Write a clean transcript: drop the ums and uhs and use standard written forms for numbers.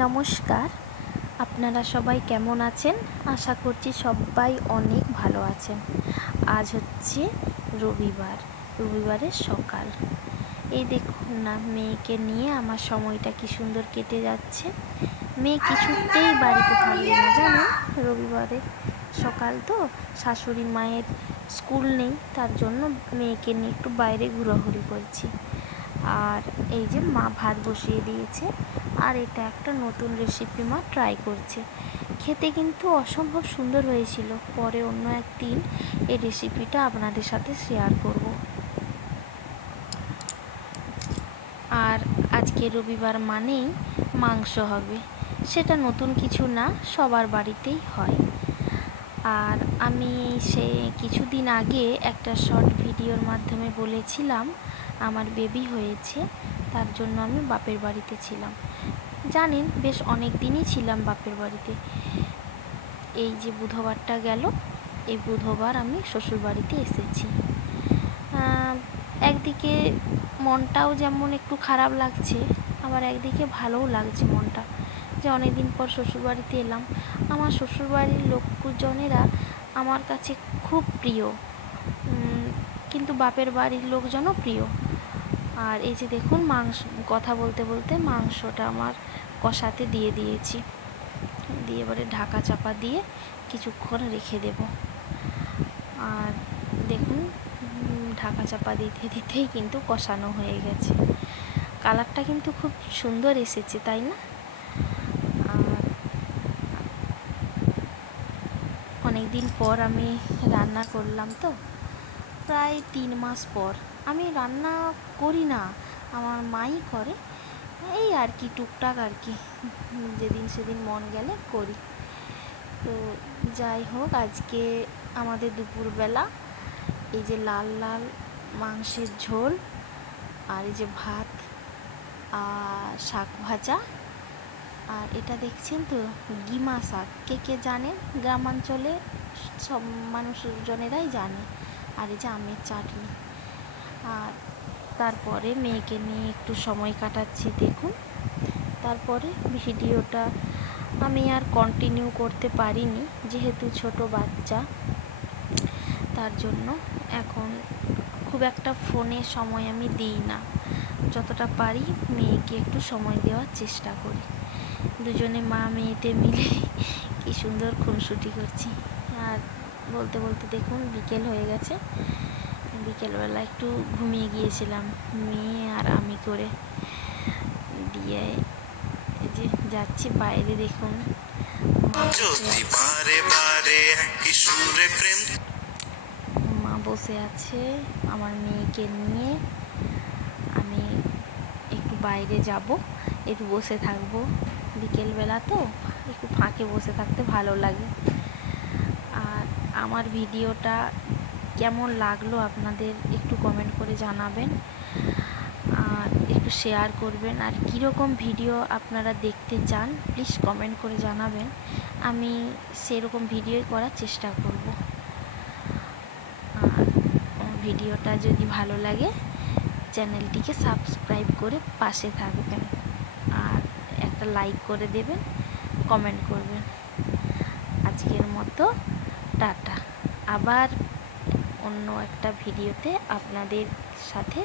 নমস্কার, আপনারা সবাই কেমন আছেন? আশা করছি সবাই অনেক ভালো আছেন। আজ হচ্ছে রবিবারের সকাল। এই দেখুন না, মেয়েকে নিয়ে আমার সময়টা কি সুন্দর কেটে যাচ্ছে। মেয়ে কিছুতেই বাড়িতে থাকবে না, জানেন। রবিবারের সকাল তো, শাশুড়ি মায়ের স্কুল নেই, তার জন্য মেয়েকে নিয়ে একটু বাইরে ঘোরাঘুরি করছি। আর এই যে মা ভাত বসিয়ে দিয়েছে, আর এটা একটা নতুন রেসিপি মা ট্রাই করছে। খেতে কিন্তু অসম্ভব সুন্দর হয়েছিল। পরে অন্য একদিন এই রেসিপিটা আপনাদের সাথে শেয়ার করব। আর আজকে রবিবার মানেই মাংস হবে। সেটা নতুন কিছু না, সবার বাড়িতেই হয়। আর আমি সে কিছুদিন আগে একটা শর্ট ভিডিওর মাধ্যমে বলেছিলাম আমার বেবি হয়েছে, তার জন্য আমি বাপের বাড়িতে ছিলাম। জানেন, বেশ অনেক দিনই ছিলাম বাপের বাড়িতে। এই যে বুধবারটা গেল, এই বুধবার আমি শ্বশুর বাড়িতে এসেছি। একদিকে মনটাও যেমন একটু খারাপ লাগছে, আবার একদিকে ভালোও লাগছে মনটা, যে অনেক দিন পর শ্বশুরবাড়িতে এলাম। আমার শ্বশুরবাড়ির লোকজনেরা আমার কাছে খুব প্রিয়, কিন্তু বাপের বাড়ির লোকজনও প্রিয়। আর এই যে দেখুন, কথা বলতে বলতে মাংসটা আমার কষাতে দিয়ে দিয়েছি, দিয়ে এবারে ঢাকা চাপা দিয়ে কিছুক্ষণ রেখে দেব। আর দেখুন, ঢাকা চাপা দিতে দিতেই কিন্তু কষানো হয়ে গেছে। কালারটা কিন্তু খুব সুন্দর এসেছে, তাই না? আর অনেক দিন পর আমি রান্না করলাম তো, প্রায় 3 মাস পর। আমি রান্না করি না, আমার মাই করে, এই আর কি টুকটাক আর কি, যেদিন সেদিন মন গেলে করি। তো যাই হোক, আজকে আমাদের দুপুরবেলা এই যে লাল লাল মাংসের ঝোল, আর এই যে ভাত আর শাক ভাজা, আর এটা দেখছেন তো গিমা শাক। কে কে জানেন? গ্রামাঞ্চলে সব মানুষজনেরাই জানে। আর এই যে আমের চাটনি। আর তারপরে মেয়েকে নিয়ে একটু সময় কাটাচ্ছি, দেখুন। তারপরে ভিডিওটা আমি আর কন্টিনিউ করতে পারিনি, যেহেতু ছোট বাচ্চা, তার জন্য এখন খুব একটা ফোনে সময় আমি দিই না। যতটা পারি মেয়েকে একটু সময় দেওয়ার চেষ্টা করি। দুজনে মা মেয়েতে মিলে কি সুন্দর খুনসুটি করছি। আর বলতে বলতে দেখুন বিকেল হয়ে গেছে। বিকেলবেলা একটু ঘুমিয়ে গিয়েছিলাম মেয়ে আর আমি করে, দিয়ে যে যাচ্ছি বাইরে, দেখুন মা বসে আছে আমার মেয়েকে নিয়ে। আমি একটু বাইরে যাব, একটু বসে থাকবো, বিকেলবেলা তো একটু ফাঁকে বসে থাকতে ভালো লাগে। আর আমার ভিডিওটা কেমন লাগলো আপনাদের একটু কমেন্ট করে জানাবেন, আর একটু শেয়ার করবেন। আর কীরকম ভিডিও আপনারা দেখতে চান প্লিজ কমেন্ট করে জানাবেন, আমি সেরকম ভিডিওই করার চেষ্টা করব। আর ভিডিওটা যদি ভালো লাগে চ্যানেলটিকে সাবস্ক্রাইব করে পাশে থাকবেন, আর একটা লাইক করে দেবেন, কমেন্ট করবেন। আজকের মতো টাটা। আবার অন্য একটা ভিডিওতে আপনাদের সাথে